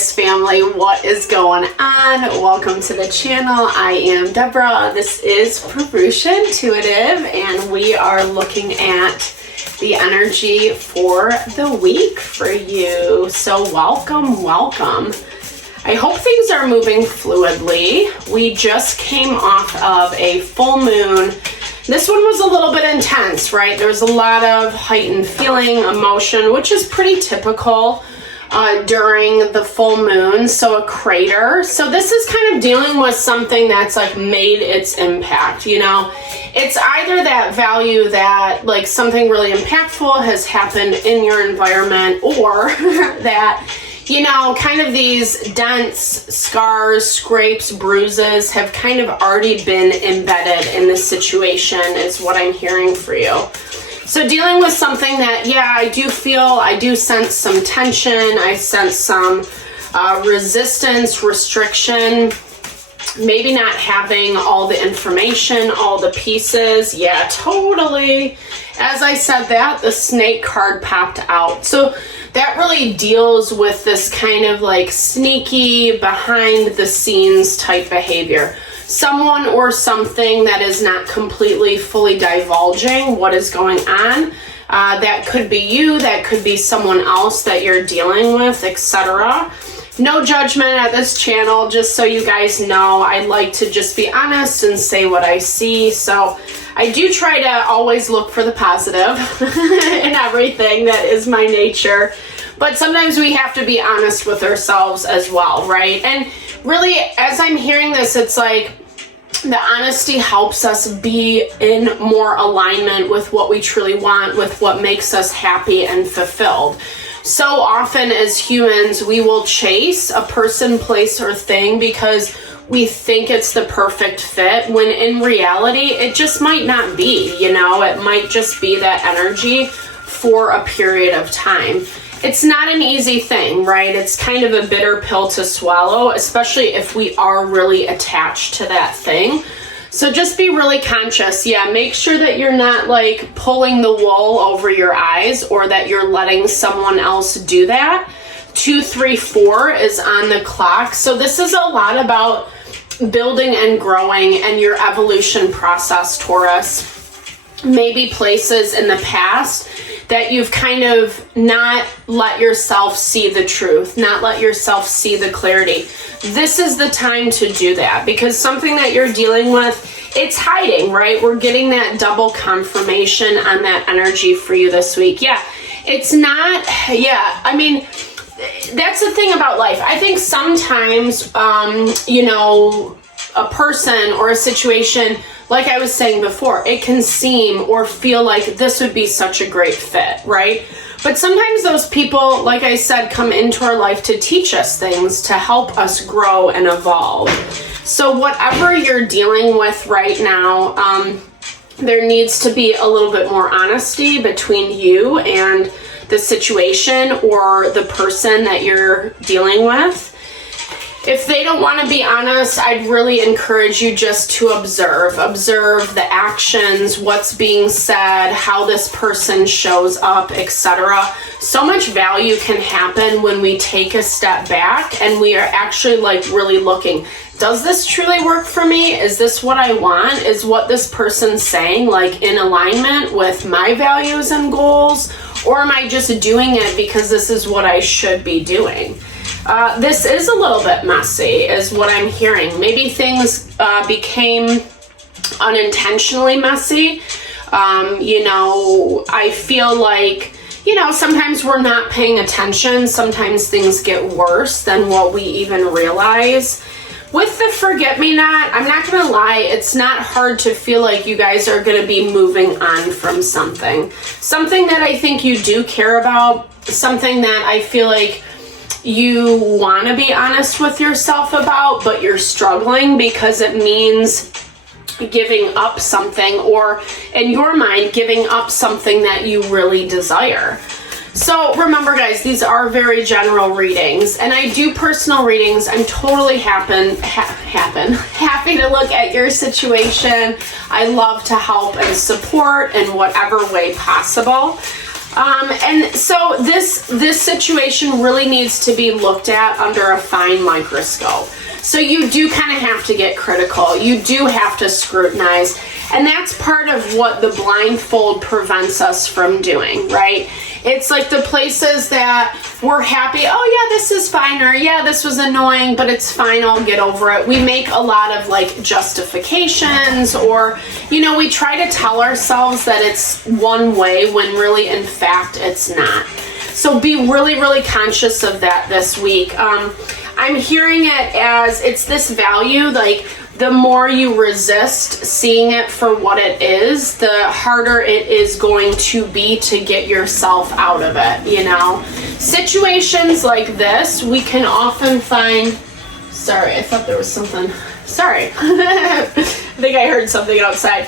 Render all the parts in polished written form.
Taurus family, what is going on? Welcome to the channel. I am Deborah. This is Purusha Intuitive, and we are looking at the energy for the week for you. So welcome. I hope things are moving fluidly. We just came off of a full moon. This one was a little bit intense, right? There was a lot of heightened feeling, emotion, which is pretty typical during the full moon. So a crater. So this is kind of dealing with something that's like made its impact, you know? It's either that value that like something really impactful has happened in your environment, or that, you know, kind of these dents, scars, scrapes, bruises have kind of already been embedded in this situation is what I'm hearing for you. So dealing with something that, yeah, I do sense some tension. I sense some resistance, restriction, maybe not having all the information, all the pieces. Yeah, totally. As I said that, the snake card popped out. So that really deals with this kind of like sneaky, behind the scenes type behavior. Someone or something that is not completely fully divulging what is going on. That could be you, that could be someone else that you're dealing with, etc. No judgment at this channel, just so you guys know. I like to just be honest and say what I see. So I do try to always look for the positive in everything. That is my nature. But sometimes we have to be honest with ourselves as well, right? And really, as I'm hearing this, it's like the honesty helps us be in more alignment with what we truly want, with what makes us happy and fulfilled. So often as humans, we will chase a person, place, or thing because we think it's the perfect fit, when in reality, it just might not be, you know? It might just be that energy for a period of time. It's not an easy thing, right? It's kind of a bitter pill to swallow, especially if we are really attached to that thing. So just be really conscious. Yeah, make sure that you're not like pulling the wool over your eyes, or that you're letting someone else do that. 234 is on the clock. So this is a lot about building and growing and your evolution process, Taurus. Maybe places in the past that you've kind of not let yourself see the truth, not let yourself see the clarity. This is the time to do that, because something that you're dealing with, it's hiding, right? We're getting that double confirmation on that energy for you this week. Yeah, it's not, yeah, I mean, that's the thing about life. I think sometimes, you know, a person or a situation, like I was saying before, it can seem or feel like this would be such a great fit, right? But sometimes those people, like I said, come into our life to teach us things, to help us grow and evolve. So whatever you're dealing with right now, there needs to be a little bit more honesty between you and the situation or the person that you're dealing with. If they don't want to be honest, I'd really encourage you just to observe the actions, what's being said, how this person shows up, etc. So much value can happen when we take a step back and we are actually like really looking. Does this truly work for me? Is this what I want? Is what this person's saying like in alignment with my values and goals? Or am I just doing it because this is what I should be doing? This is a little bit messy, is what I'm hearing. Maybe things became unintentionally messy. You know, I feel like, you know, sometimes we're not paying attention. Sometimes things get worse than what we even realize. With the forget-me-not, I'm not going to lie, it's not hard to feel like you guys are going to be moving on from something. Something that I think you do care about, something that I feel like you want to be honest with yourself about, but you're struggling because it means giving up something, or in your mind, giving up something that you really desire. So remember, guys, these are very general readings, and I do personal readings. I'm totally happy to look at your situation. I love to help and support in whatever way possible. And so this situation really needs to be looked at under a fine microscope. So you do kind of have to get critical. You do have to scrutinize. And that's part of what the blindfold prevents us from doing, right? It's like the places that we're happy, oh yeah, this is fine, or yeah, this was annoying, but it's fine, I'll get over it. We make a lot of like justifications, or, you know, we try to tell ourselves that it's one way when really, in fact, it's not. So be really, really conscious of that this week. I'm hearing it as it's this value, like the more you resist seeing it for what it is, the harder it is going to be to get yourself out of it, you know? Situations like this, we can often find, sorry, I thought there was something, sorry. I think I heard something outside.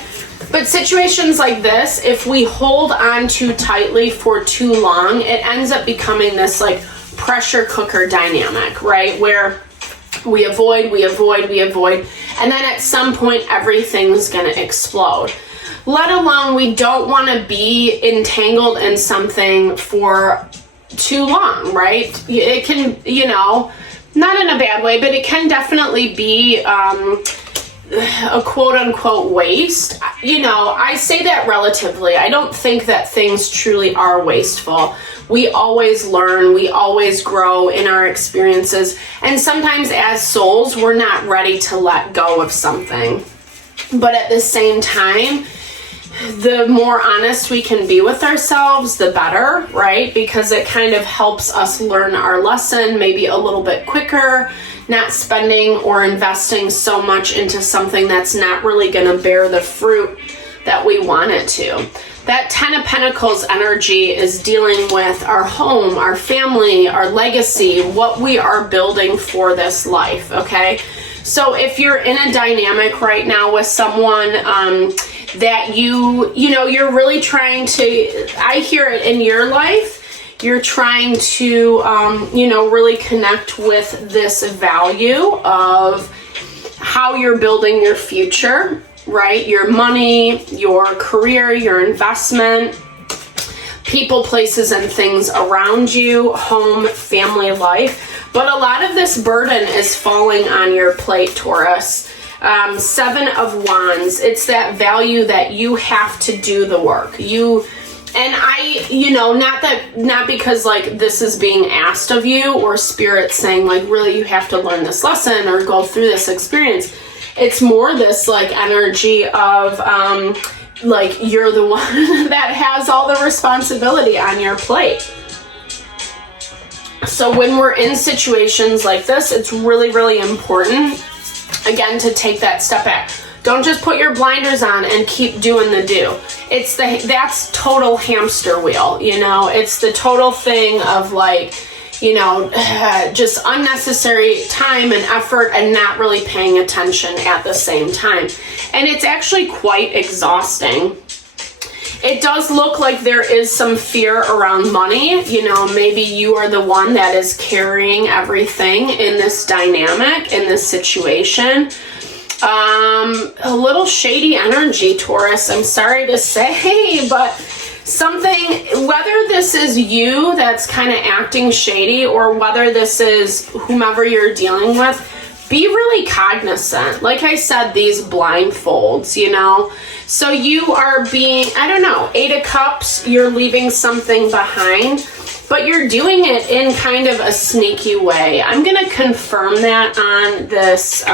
But situations like this, if we hold on too tightly for too long, it ends up becoming this like pressure cooker dynamic, right? Where we avoid, and then at some point everything's gonna explode. Let alone we don't want to be entangled in something for too long, right? It can, you know, not in a bad way, but it can definitely be a quote-unquote waste. You know, I say that relatively. I don't think that things truly are wasteful. We always learn, we always grow in our experiences, and sometimes as souls, we're not ready to let go of something. But at the same time, the more honest we can be with ourselves, the better, right? Because it kind of helps us learn our lesson maybe a little bit quicker, not spending or investing so much into something that's not really going to bear the fruit that we want it to. That 10 of Pentacles energy is dealing with our home, our family, our legacy, what we are building for this life, okay? So if you're in a dynamic right now with someone that you know, you're really trying to, I hear it in your life, you're trying to, you know, really connect with this value of how you're building your future, right? Your money, your career, your investment, people, places, and things around you, home, family, life. But a lot of this burden is falling on your plate, Taurus. 7 of Wands, it's that value that you have to do the work. And I, you know, not because like this is being asked of you or spirit saying like really you have to learn this lesson or go through this experience. It's more this like energy of like you're the one that has all the responsibility on your plate. So when we're in situations like this, it's really, really important, again, to take that step back. Don't just put your blinders on and keep doing the do. That's total hamster wheel, you know? It's the total thing of like, you know, just unnecessary time and effort and not really paying attention at the same time. And it's actually quite exhausting. It does look like there is some fear around money. You know, maybe you are the one that is carrying everything in this dynamic, in this situation. A little shady energy, Taurus, I'm sorry to say, but something, whether this is you that's kind of acting shady or whether this is whomever you're dealing with, be really cognizant. Like I said, these blindfolds, you know? So you are being, I don't know, 8 of Cups, you're leaving something behind, but you're doing it in kind of a sneaky way. I'm going to confirm that on this.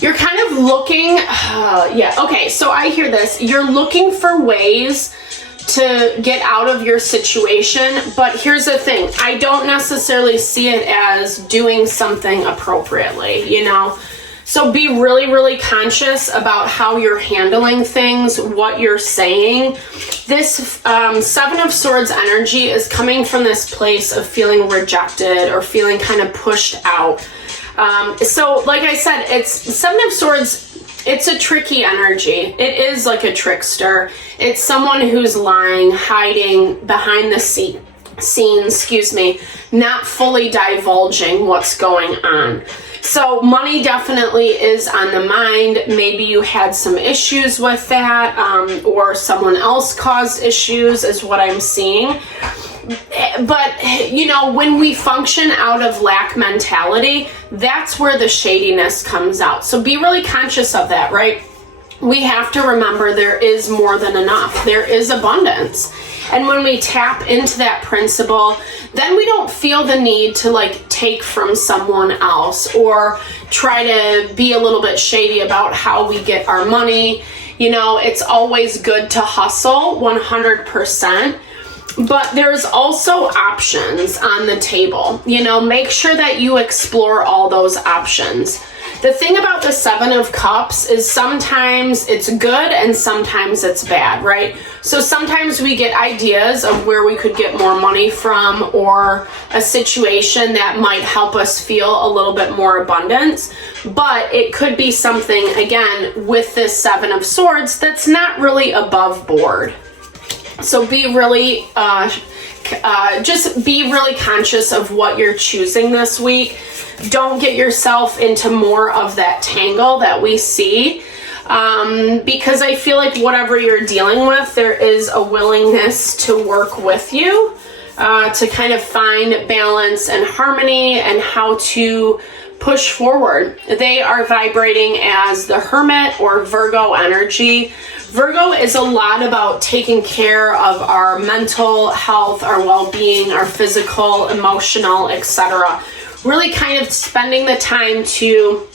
You're kind of looking, yeah, okay, so I hear this. You're looking for ways to get out of your situation, but here's the thing. I don't necessarily see it as doing something appropriately, you know? So be really, really conscious about how you're handling things, what you're saying. This 7 of Swords energy is coming from this place of feeling rejected or feeling kind of pushed out. So like I said, it's 7 of Swords, it's a tricky energy. It is like a trickster. It's someone who's lying, hiding behind the not fully divulging what's going on. So money definitely is on the mind. Maybe you had some issues with that, or someone else caused issues is what I'm seeing. But, you know, when we function out of lack mentality, that's where the shadiness comes out. So be really conscious of that, right? We have to remember there is more than enough. There is abundance. And when we tap into that principle, then we don't feel the need to like take from someone else or try to be a little bit shady about how we get our money. You know, it's always good to hustle 100%. But there's also options on the table. You know, make sure that you explore all those options. The thing about the Seven of Cups is sometimes it's good and sometimes it's bad, right? So sometimes we get ideas of where we could get more money from or a situation that might help us feel a little bit more abundance. But it could be something, again, with this Seven of Swords that's not really above board. So be really, just be really conscious of what you're choosing this week. Don't get yourself into more of that tangle that we see, because I feel like whatever you're dealing with, there is a willingness to work with you, to kind of find balance and harmony and how to push forward. They are vibrating as the Hermit or Virgo energy. Virgo is a lot about taking care of our mental health, our well-being, our physical, emotional, etc. Really kind of spending the time to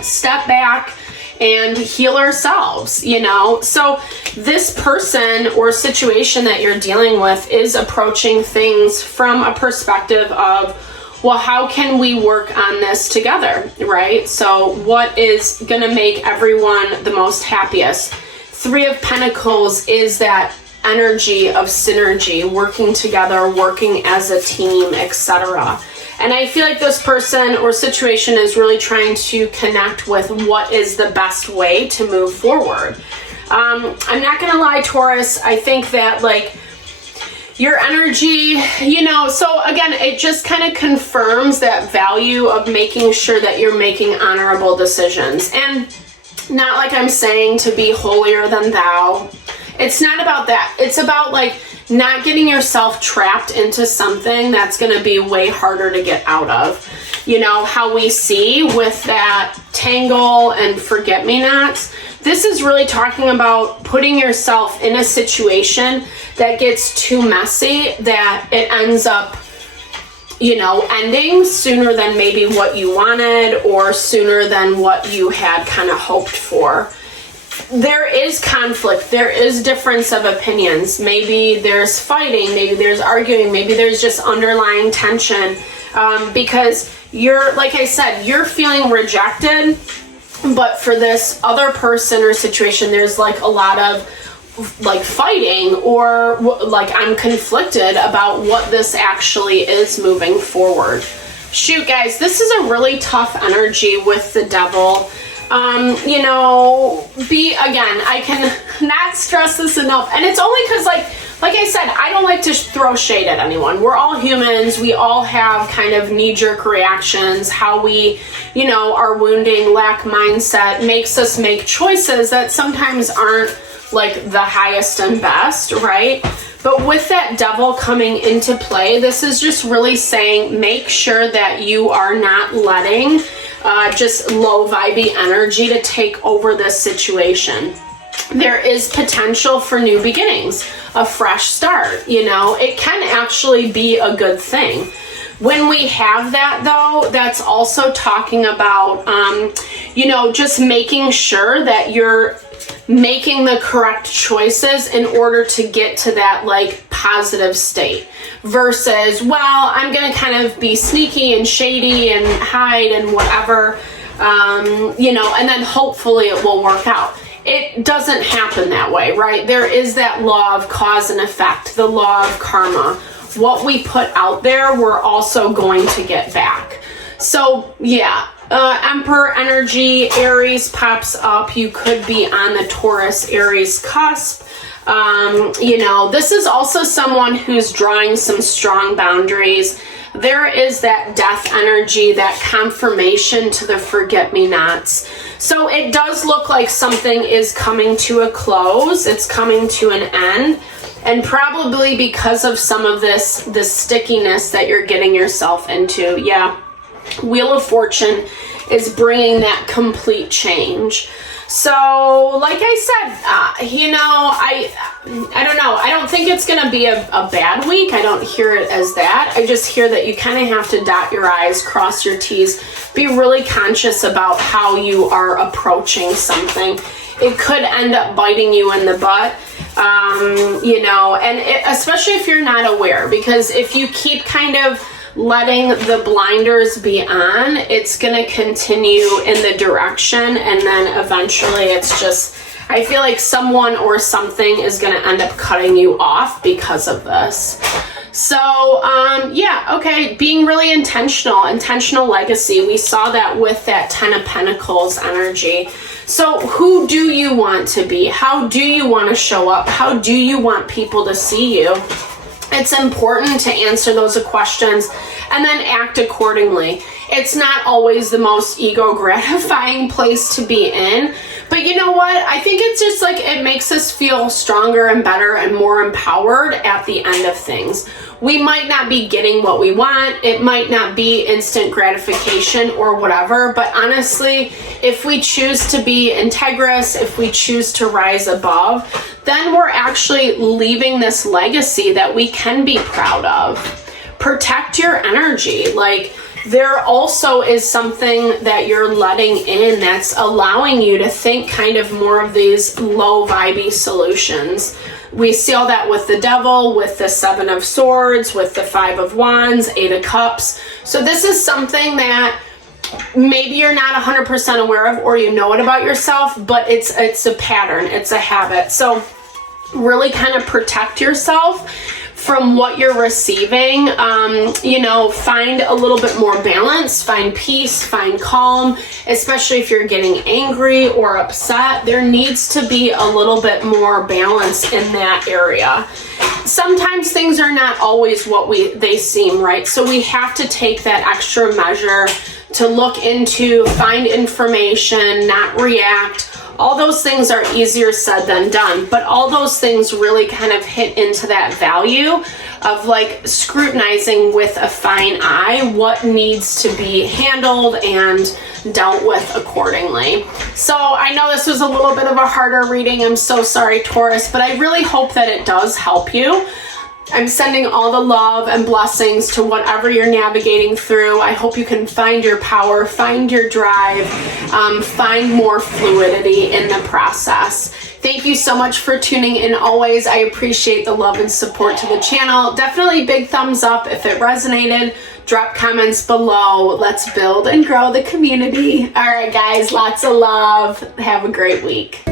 step back and heal ourselves, you know? So this person or situation that you're dealing with is approaching things from a perspective of, well, how can we work on this together, right? So what is going to make everyone the most happiest? Three of Pentacles is that energy of synergy, working together, working as a team, etc. And I feel like this person or situation is really trying to connect with what is the best way to move forward. I'm not going to lie, Taurus, I think that like your energy, you know, so again, it just kind of confirms that value of making sure that you're making honorable decisions. And not like I'm saying to be holier than thou. It's not about that. It's about like not getting yourself trapped into something that's going to be way harder to get out of. You know, how we see with that tangle and forget-me-nots. This is really talking about putting yourself in a situation that gets too messy, that it ends up, you know, ending sooner than maybe what you wanted or sooner than what you had kind of hoped for. There is conflict. There is difference of opinions. Maybe there's fighting. Maybe there's arguing. Maybe there's just underlying tension, because you're, like I said, you're feeling rejected. But for this other person or situation, there's like a lot of like fighting or like I'm conflicted about what this actually is moving forward. Shoot, guys, this is a really tough energy with the Devil. You know, I can not stress this enough. And it's only because like I said, I don't like to throw shade at anyone. We're all humans. We all have kind of knee-jerk reactions. How we, you know, our wounding, lack mindset makes us make choices that sometimes aren't like the highest and best, right? But with that Devil coming into play, this is just really saying, make sure that you are not letting just low vibey energy to take over this situation. There is potential for new beginnings, a fresh start, you know, it can actually be a good thing. When we have that though, that's also talking about, you know, just making sure that you're making the correct choices in order to get to that like positive state versus, well, I'm going to kind of be sneaky and shady and hide and whatever, you know, and then hopefully it will work out. It doesn't happen that way, right? There is that law of cause and effect, the law of karma. What we put out there, we're also going to get back. So yeah, Emperor energy, Aries pops up. You could be on the Taurus Aries cusp. You know, this is also someone who's drawing some strong boundaries. There is that death energy, that confirmation to the forget-me-nots. So it does look like something is coming to a close. It's coming to an end. And probably because of some of this stickiness that you're getting yourself into. Yeah, Wheel of Fortune is bringing that complete change. So, like I said, you know, I don't know. I don't think it's going to be a bad week. I don't hear it as that. I just hear that you kind of have to dot your I's, cross your T's, be really conscious about how you are approaching something. It could end up biting you in the butt, you know, and especially if you're not aware, because if you keep kind of letting the blinders be on, it's going to continue in the direction, and then eventually it's just, I feel like someone or something is going to end up cutting you off because of this. So, yeah, okay, being really intentional legacy. We saw that with that 10 of Pentacles energy. So who do you want to be? How do you want to show up? How do you want people to see you? It's important to answer those questions and then act accordingly. It's not always the most ego gratifying place to be in, but you know what? I think it's just like it makes us feel stronger and better and more empowered at the end of things. We might not be getting what we want. It might not be instant gratification or whatever, but honestly, if we choose to be integrous, if we choose to rise above, then we're actually leaving this legacy that we can be proud of. Protect your energy. Like, there also is something that you're letting in that's allowing you to think kind of more of these low vibey solutions. We see all that with the Devil, with the 7 of Swords, with the 5 of Wands, 8 of Cups. So this is something that maybe you're not 100% aware of, or you know it about yourself, but it's a pattern, it's a habit. So really kind of protect yourself from what you're receiving. You know, find a little bit more balance, find peace, find calm, especially if you're getting angry or upset. There needs to be a little bit more balance in that area. Sometimes things are not always what they seem, right? So we have to take that extra measure to look into, find information, not react. All those things are easier said than done, but all those things really kind of hit into that value of like scrutinizing with a fine eye what needs to be handled and dealt with accordingly. So I know this was a little bit of a harder reading. I'm so sorry, Taurus, but I really hope that it does help you. I'm sending all the love and blessings to whatever you're navigating through. I hope you can find your power, find your drive, find more fluidity in the process. Thank you so much for tuning in always. I appreciate the love and support to the channel. Definitely big thumbs up if it resonated. Drop comments below. Let's build and grow the community. All right, guys, lots of love. Have a great week.